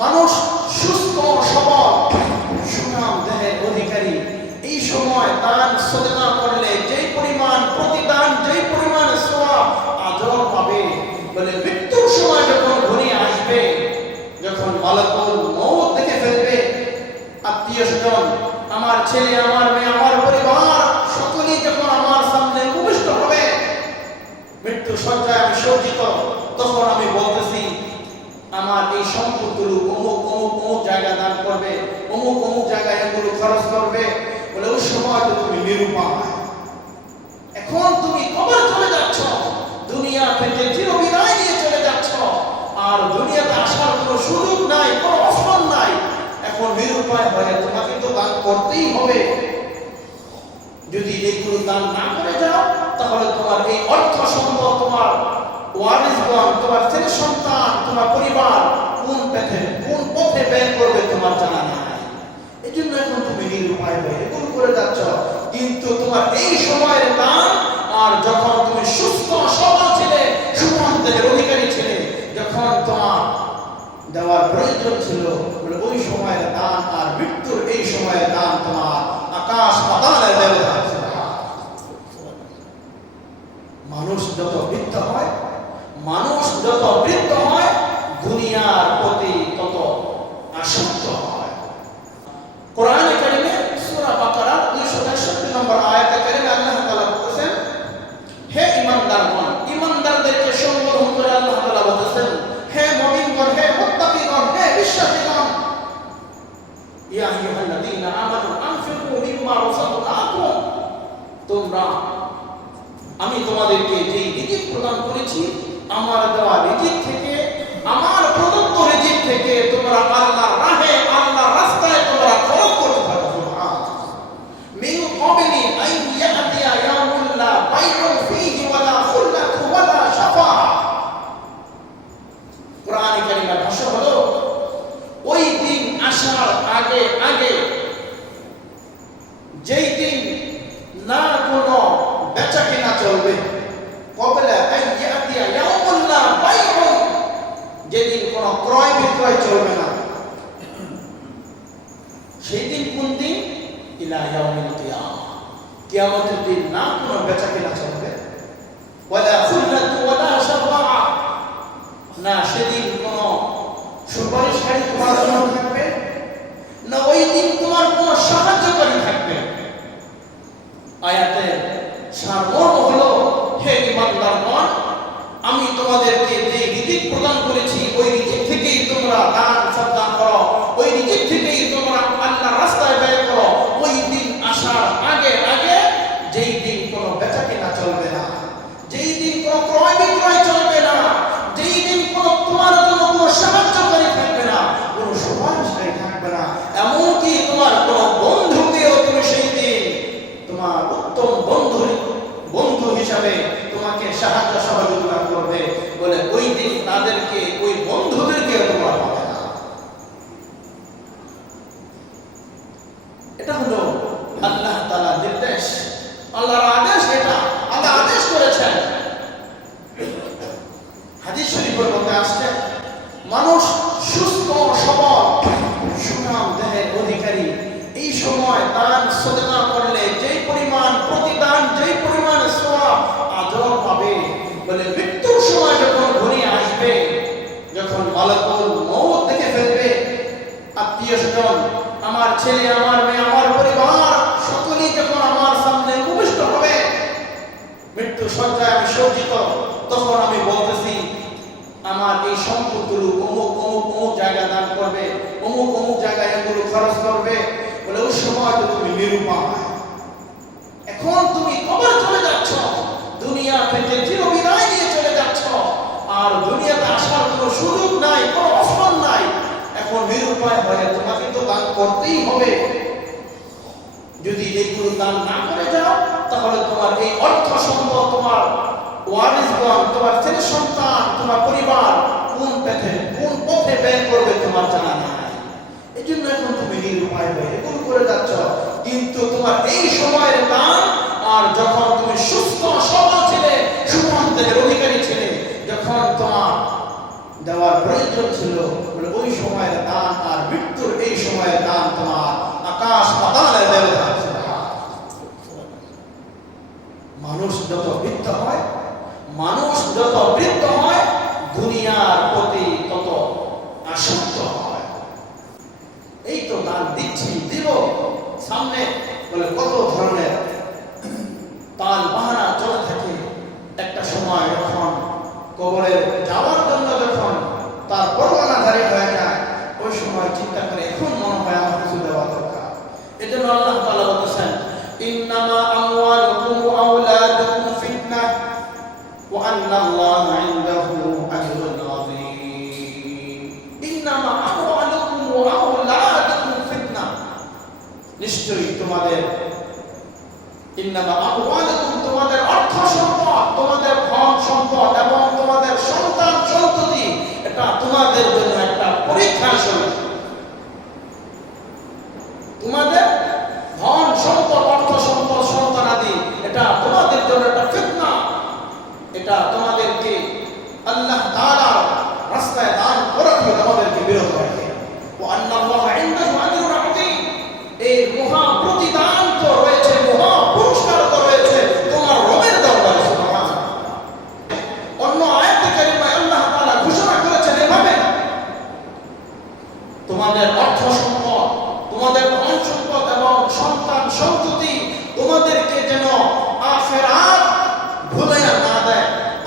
মানুষ সুস্থ সবল সুনাম দেহের অধিকারী। এই সময় দান সদকা করলে যেই পরিমাণ প্রতিদান, যেই পরিমাণ সওয়াব আজর পাবে, বলে মৃত্যুর সময় যখন ঘনিয়ে আসবে, যখন মালাকুল মউত দেখে ফেলবে, আত্মীয় স্বজন, আমার ছেলে, আমার মেয়ে, আমার পরিবার সকলেই যখন আমার সামনে উপবিষ্ট হবে, মৃত্যু সজ্জায় আমি সজ্জিত, তখন আমি বলতেছি আমার এই সম্পদগুলো অমুক অমুক অমুক জায়গায় দান করবে, অমুক অমুক জায়গায় এগুলো খরচ করবে। বলে ওই সময় তো তুমি নিরুপায়। এখন তুমি কবর চলে যাচ্ছ, দুনিয়া থেকে চিরবিদায় নিয়ে চলে যাচ্ছ, আর দুনিয়াতে আসার কোনো সুযোগ নাই, কোনো অপশন নাই। এখন নিরুপায় হয়ে তোমাকে তো দান করতেই হবে। যদি এইগুলো দান না করে যাও, তাহলে তোমার এই অর্থ সম্পদ, তোমার ওয়ারিসগণ, তোমার ছেলে সন্তান, তোমার পরিবার কোন পথে ব্যয় করবে তোমার জানা নাই। এই জন্য এখন তুমি নিরুপায় হয়ে এগুলো করে যাচ্ছ। কিন্তু তোমার এই সময়ের দান, আর যখন তুমি সুস্থ সবল ছিলে, সুনামের অধিকারী ছিলে, যখন তোমার দেওয়ার প্রয়োজন ছিল, বলে ওই সময়ের দান আর মৃত্যুর এই সময়ের দান তোমার আকাশ পাতালের ব্যবধান। মানুষ যত বৃদ্ধ হয়, মানুষ যত বৃদ্ধ হয়, দুনিয়ার প্রতি তত আসক্ত হয়। কোরআনে কারিমে সূরা বাকারা 263 নম্বর আয়াতে কারিমে আল্লাহ তাআলা বলেছেন, হে ঈমানদারগণ, ঈমানদারদেরকে সম্বোধন করে আল্লাহ তাআলা বলেছেন, হে মুমিনগণ, হে মুত্তাকিগণ, হে বিশ্বাসীগণ, ইয়া আইয়ুহাল্লাযীনা আমানু আনফিকু মিম্মা রাযাকনাকুম, তোমরা, আমি তোমাদেরকে যেই রিজিক প্রদান করেছি, আমার দেওয়া রিজিক থেকে, আমার প্রদত্ত রিজিক থেকে তোমরা আল্লাহর রাহে, আল্লাহর রাস্তায় তোমরা খরচ করতে পারো। সুবহানাল্লাহ। মিন ক্বাবলি আন ইয়াতিয়া ইয়াউমুন লা বাইউন ফীহি ওয়ালা খুল্লাতু ওয়ালা শাফাআ। কোরআনে কারিমের ভাষা হলো, ওই দিন আসার আগে আগে, যেই দিন না কোনো বেচা কেনা চলবে, ক্বাবলা আন ইয়াতিয়া ইয়াউমুন লা বাইউন, যেদিন কোনো ক্রয় বিক্রয় চলবে না। সেই দিন কোন দিন? ইলা ইয়াউমিল কিয়ামা, কিয়ামতের দিন না কোনো বেচা কেনা চলবে, ওয়ালা খুল্লাতু ওয়ালা শাফাআ, না সেদিন কোনো সুপারিশকারী তোমার জন্য থাকবে, না ওই দিন তোমার কোনো সাহায্যকারী থাকবে। আয়াতের সারমর্ম হলো, হে ঈমানদারগণ, আমি তোমাদেরকে যে রিজিক প্রদান করেছি, ওই রিজিক থেকেই তোমরা দান সদকা করো, ওই রিজিক থেকেই তোমরা আল্লাহর রাস্তায় ব্যয় করো। ওই দিন আসার আগে আগে, যেই দিন কোনো বেচা কেনা চলবে না, যেই দিন কোনো ক্রয় বিক্রয় চলবে না, যেই দিন কোনো তোমার জন্য কোনো সাহায্যকারী থাকবে না, কোনো সুপারিশকারী থাকবে না, এমনকি তোমার কোনো বন্ধুকেও তুমি সেই দিন তোমার উত্তম বন্ধু হিসাবে তোমাকে সাহায্য সহযোগিতা করবে। বলে ওই দিন তাদেরকে, ওই বন্ধুদেরকে তোমরা পাবে না। এটা হলো আল্লাহ তাআলার নির্দেশ, আল্লাহর আদেশ। এটা আল্লাহ আদেশ করেছেন। হাদিস শরীফের মধ্যে আসছে, মানুষ সুস্থ সবল সুনাম দেহের অধিকারী। এই সময় দান সদকা করলে যেই পরিমাণ প্রতিদান, যেই পরিমাণ সওয়াব আজর পাবে, বলে মৃত্যুর সময় যখন ঘনিয়ে আসবে, যখন মালাকুল মউত দেখে ফেলবে, আত্মীয় স্বজন, আমার ছেলে, আমার মেয়ে, আমার পরিবার সকলেই যখন আমার সামনে উপবিষ্ট হবে, মৃত্যু সজ্জায় আমি সজ্জিত, তখন আমি বলতেছি আমার এই সম্পদগুলো অমুক অমুক অমুক জায়গায় দান করবে, অমুক অমুক জায়গায় এগুলো খরচ করবে। বলে ওই সময় তো তুমি নিরুপায়। এখন তুমি কবর চলে যাচ্ছ, দুনিয়া থেকে চিরবিদায় নিয়ে চলে যাচ্ছ, আর দুনিয়াতে আসার কোনো সুযোগ নাই, কোনো অপশন নাই। এখন নিরুপায় হয়ে তোমাকে তো দান করতেই হবে। যদি এইগুলো দান না করে যাও, তাহলে তোমার এই অর্থ সম্পদ, তোমার ওয়ারিসগণ, তোমার ছেলে সন্তান, তোমার পরিবার কোন পথে ব্যয় করবে তোমার জানা নাই। এই জন্য এখন তুমি নিরুপায় হয়ে এগুলো করে যাচ্ছ। কিন্তু তোমার এই সময়ের দান, আর যখন তুমি সুস্থ সবল ছিলে, সুনামের অধিকারী ছিলে, যখন তোমার দেওয়ার প্রয়োজন ছিল, বলে ওই সময়ের দান এগুলো কত ধরনের তাল বাহানা চলে থাকে। একটা সময় যখন কবরে যাওয়ার জন্য যখন তার পরোয়ানাধারী হয়ে যায়, ওই সময় চিন্তা করে এখন মনে হয় আমার কিছু দেওয়া দরকার। এজন্য আল্লাহ তাআলা বলেছেন, ইন্নামা আমওয়ালুকুম ওয়া আওলাদুকুম ফিতনাহ ওয়া আন্নাল্লাহা ইনদাহু আজরুন আযীম। ইন্নামা আমওয়ালুকুম ওয়া আওলাদুকুম ফিতনাহ, নিশ্চয়ই তোমাদের, ইন্নামা আমওয়ালুকুম তোমাদের অর্থ সম্পদ, তোমাদের ধন সম্পদ এবং তোমাদের সন্তান সন্ততি, এটা তোমাদের জন্য একটা পরীক্ষার সময়। তোমাদের ধন সম্পদ, অর্থ সম্পদ, সন্তানাদি, এটা তোমাদের জন্য একটা ফিতনা। এটা তোমাদেরকে আল্লাহ তাআলার রাস্তায় দান করা থেকে তোমাদেরকে বিরত রাখে। ওয়া আন্নাল্লাহা ইনদাহু আজরুন আযীম, এই মহা প্রতিদান তো রয়েছে, মহা পুরস্কার তো রয়েছে তোমার রবের দরবারে। সুবহানাল্লাহ। অন্য আয়াতে কারিমায় আল্লাহ তাআলা ঘোষণা করেছেন এভাবে, তোমাদের অর্থ সম্পদ, তোমাদের ধন সম্পদ এবং সন্তান সন্ততি তোমাদেরকে যেন আখিরাত ভুলে না দেয়,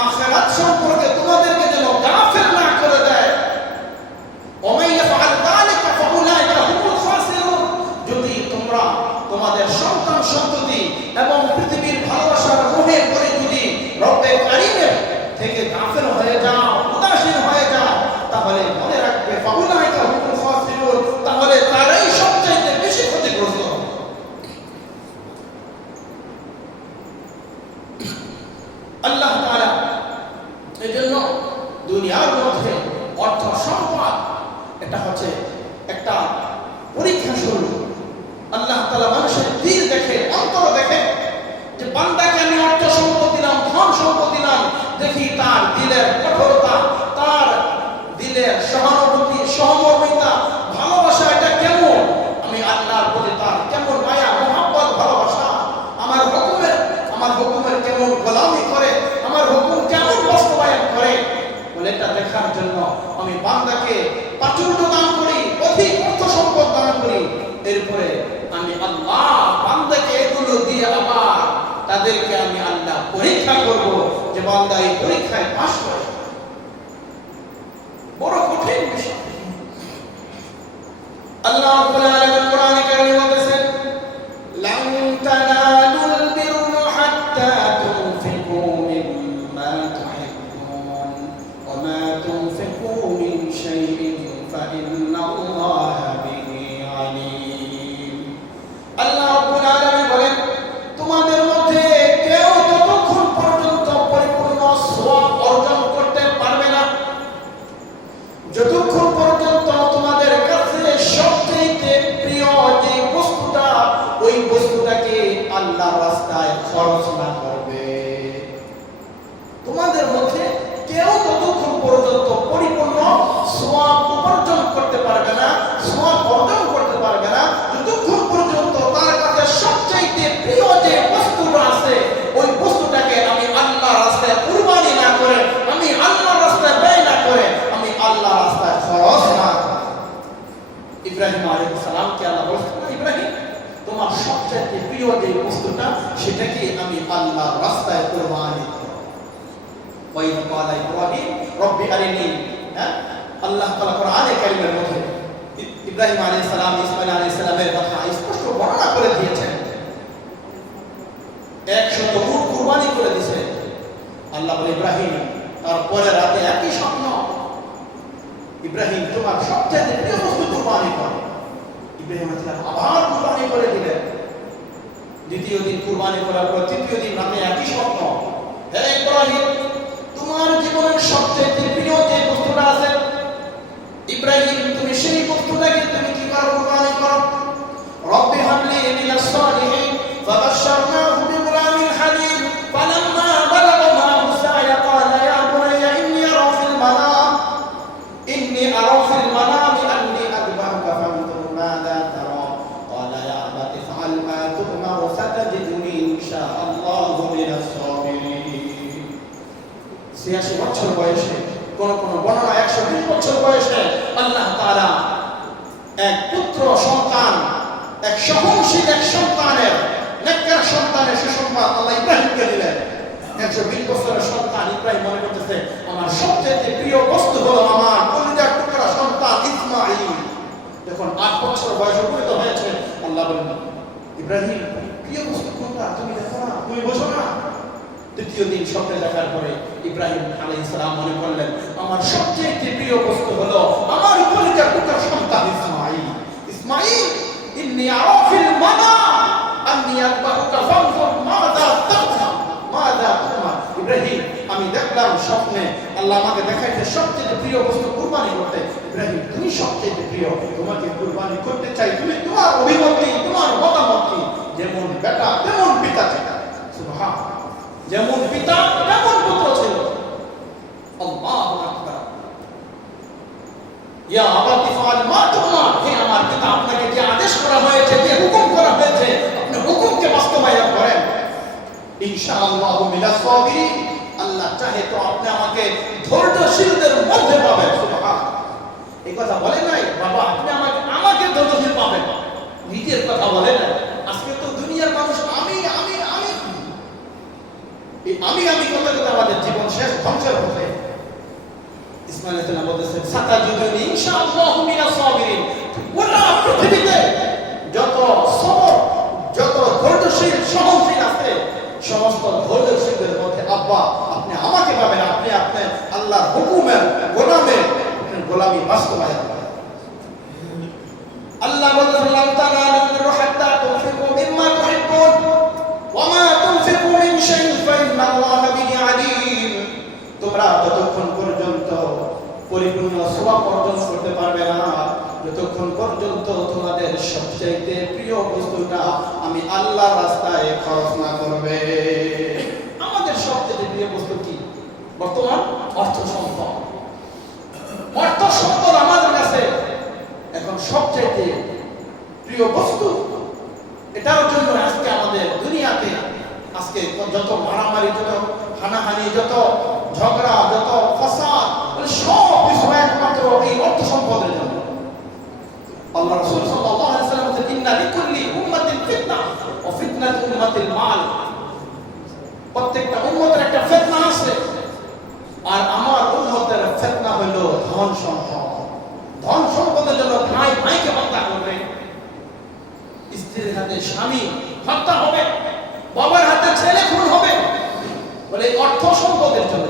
আখিরাত সম্পর্কে তোমাদেরকে যেন গাফিল না করে দেয়। ওয়া ইয়াফআল যালিকা ফাউলাইকা হুমুল খাসিরুন, যদি তোমরা তোমাদের সন্তান সন্ততি এবং পৃথিবীর ভালোবাসার মোহে পড়ে যদি রব্বে কারীমের থেকে গাফিল হয়ে যাও, উদাসীন হয়ে যাও, তাহলে মনে রাখবে ফাউলাইকা হুমুল খাসিরুন, তাহলে তারাই সবচেয়ে বেশি ক্ষতিগ্রস্ত হবে। আল্লাহ তাআলা এজন্য দুনিয়ার মধ্যে অর্থ সম্পদ এটা হচ্ছে একটা পরীক্ষা শুরু। আল্লাহ তাআলা মানুষের দিল দেখে, অন্তর দেখে, যে বান্দাকে আমি অর্থ সম্পদ দিলাম, ধন সম্পদ দিলাম, দেখি তার দিলের কঠোরতা, তার দিলের সহানুভূতি, সহমর্মিতা, ভালোবাসা এটা কেমন, আমি আল্লাহর প্রতি তার কেমন মায়া মহব্বত ভালোবাসা, আমার হুকুমের কেমন গোলামি করে, আমার হুকুম কেমন বাস্তবায়ন করে, বলে এটা দেখার জন্য আমি বান্দাকে প্রাচুর্য দান করি, অধিক অর্থ সম্পদ দান করি। এরপরে আমি আল্লাহ বান্দাকে এগুলো দিয়ে আবার তাদেরকে আমি আল্লাহ পরীক্ষা করব, যে বান্দা এই পরীক্ষায় পাস করে। বড় কঠিন বিষয়। আল্লাহ রাব্বুল আলামিন কোরআনে কারিমে বলেছেন, লান তানালুল বিররা হাত্তা তুনফিকু মিম্মা তুহিব্বুন ওয়া মা তুনফিকু মিন শাইইন ফাইন্নাল্লাহা বিহি আলীম। আল্লাহ রাব্বুল আলামিন বলেন, তোমাদের মধ্যে কেউ ততক্ষণ পর্যন্ত পরিপূর্ণ সওয়াব অর্জন করতে পারবে না যতক্ষণ পর্যন্ত তোমাদের কাছে সবচেয়ে প্রিয় যে বস্তুটা, ওই বস্তুটাকে আল্লাহর রাস্তায় খরচ না করবে। তোমাদের মধ্যে কেউ ততক্ষণ পর্যন্ত পরিপূর্ণ সওয়াব উপার্জন করতে পারবে না, সওয়াব অর্জন করতে পারবে না, যতক্ষণ পর্যন্ত তার কাছে সবচেয়ে প্রিয় যে বস্তুটা আছে, ওই বস্তুটাকে আমি আল্লাহর রাস্তায় কুরবানি না করে, আমি আল্লাহর রাস্তায় ব্যয় না করে, আমি আল্লাহর রাস্তায় খরচ না করি। ইব্রাহিম আলাইহিস সালামকে আল্লাহ বলেছেন, ইব্রাহিম তোমার সবচেয়ে প্রিয় যে বস্তুটা, সেটাকে আমি আল্লাহর রাস্তায় কুরবানি করব। ওয়াইদ ক্বালা ইব্রাহিম রব্বি আরিনি, আল্লাহ তাআলা কোরআনে কারীমের মধ্যে ইব্রাহিম আলাইহিস সালাম, ইসমাঈল আলাইহিস সালামের কথা স্পষ্ট বর্ণনা করে দিয়েছেন। 100 উট কুরবানি করে দিয়েছে। আল্লাহ বলে, ইব্রাহিম তারপরে রাতে একই স্বপ্ন, ইব্রাহিম তোমার সবচেয়ে প্রিয় বস্তু কুরবানি করো। ইব্রাহিম আলাইহিস সালাম আবার কুরবানি করে দিলেন। দ্বিতীয় দিন কুরবানি করার পর তৃতীয় দিন রাতে একই স্বপ্ন, হে ইব্রাহিম তোমার জীবনের সবচেয়ে প্রিয় যে বস্তুটা আছে, ইব্রাহিম তুমি সেই বস্তুটাকে তুমি কি করো? কুরবানি করো। রব্বি হাবলি মিনাস সালিহিন ফাবাশশারনাহু বিগুলামিন হালিম ফালাম্মা বালাগা মা'হু সা'য়া ক্বালা ইয়া বুনাইয়া ইন্নী আরা ফিল মানামি আন্নী আযবাহুকা ফানজুর মাযা তারা ক্বালা ইয়া আবাতি ফা'আল মা তু'মারু সাতাজিদুনি ইনশাআল্লাহু মিনাস সাবিরিন। 86 বছর বয়সে, কোন বর্ণনা 120 বছর বয়সে আল্লাহ তাআলা এক পুত্র সন্তান, এক সহনশীল এক সন্তানের সম্মান আল্লাহ ইব্রাহিমকে দিলেন। 120 বছরের সন্তান ইব্রাহিম মনে করতেছে আমার সবচেয়ে প্রিয় বস্তু হলো আমার কলিজার টুকরা সন্তান ইসমাঈল। যখন 8 বছর বয়সে উপনীত হয়েছে, আল্লাহ বলেন, ইব্রাহিম প্রিয় বস্তু কোনটা তুমি দেখো না, তুমি বোঝো না? তৃতীয় দিন স্বপ্নে দেখার পরে ইব্রাহিম আলাইহিস সালাম মনে করলেন আমার সবচেয়ে প্রিয় বস্তু হলো আমার কলিজার টুকরা সন্তান ইসমাঈল। ইসমাঈল ইন্নী আরা ফিল মানাম আন্নী আযবাহুকা ফানজুর মাযা তারা মাযা তুমা। ইব্রাহিম আমি দেখলাম স্বপ্নে আল্লাহ আমাকে দেখাইছে সবচেয়ে প্রিয় বস্তু কুরবানি করতে। ইব্রাহিম তুমি সবচেয়ে প্রিয়, তোমাকে কুরবানি করতে চাই। তুমি তোমার অভিমত কি, তোমার মতামত কি? যেমন বেটা তেমন পিতা ছিল। সুবহানাল্লাহ, যেমন পিতা তেমন পুত্র ছিল। আল্লাহু আকবার। ইয়া আবাতি ফাআল মা তুমার, হে আমার পিতা আপনাকে যে আদেশ করা হয়েছে, যে হুকুম করা হয়েছে, আপনি হুকুমকে বাস্তবায়ন করেন। ইনশাআল্লাহু মিনাস সাবিরিন, আল্লাহ চাহে তো আপনি আমাকে ধৈর্যশীলদের মধ্যে পাবেন। সুবহানাল্লাহ, এই কথা বলে নাই বাবা আপনি আমাকে ধৈর্যশীল পাবেন, নিজের কথা বলে না। আজকে তো দুনিয়ার মানুষ আমি আমি আমি আমি আমি কথা কথা আমাদের জীবন শেষ ধ্বংসের পথে। ইসমাঈল আলাইহিস সালাম বলেছেন সাতাজুদুনি ইনশাআল্লাহু মিনাস সাবিরিন। গোটা পৃথিবীতে যত সবর, যত ধৈর্যশীল সহনশীল আছে, সমস্ত ধৈর্যশীলদের মধ্যে আব্বা আপনি আমাকে পাবেন। আপনি আল্লাহর হুকুমের গোলামি বাস্তবায়ন করেন। আল্লাহ বলেন লান তানালুল বিররা হাত্তা তুনফিকু মিম্মা তুহিব্বুন ওয়া মা তুনফিকু মিন শাইইন ফাইন্নাল্লাহা বিহি আলীম। তোমরা ততক্ষণ পর্যন্ত পরিপূর্ণ সওয়াব অর্জন করতে পারবে না যতক্ষণ পর্যন্ত তোমাদের সবচেয়ে প্রিয় বস্তুটা আমি আল্লাহর রাস্তায় খরচ না করবে। আমাদের সবচেয়ে প্রিয় বস্তু কি বর্তমান? অর্থ সম্পদ। অর্থ সম্পদ আমাদের কাছে এখন সবচেয়ে প্রিয় বস্তু। এটার জন্য আজকে আমাদের দুনিয়াতে আজকে যত মারামারি, যত হানাহানি, যত ঝগড়া, যত ফাসাদ, সব কিছু একমাত্র এই অর্থ সম্পদের জন্য। আল্লাহ রাসূল সাল্লাল্লাহু আলাইহি ওয়াসাল্লাম বলেন ইন্না লিকুল্লি উম্মাতিন ফিতনা ওয়া ফিতনাতু উম্মাতিল মাল। প্রত্যেকটা উম্মতের একটা ফিতনা আছে, আর আমার উম্মতের ফিতনা হলো ধন সম্পদ। ধন সম্পদের জন্য ভাই ভাইকে হত্যা করবে, স্ত্রীর হাতে স্বামী হত্যা হবে, বাবার হাতে ছেলে খুন হবে, বলে অর্থ সম্পদের জন্য।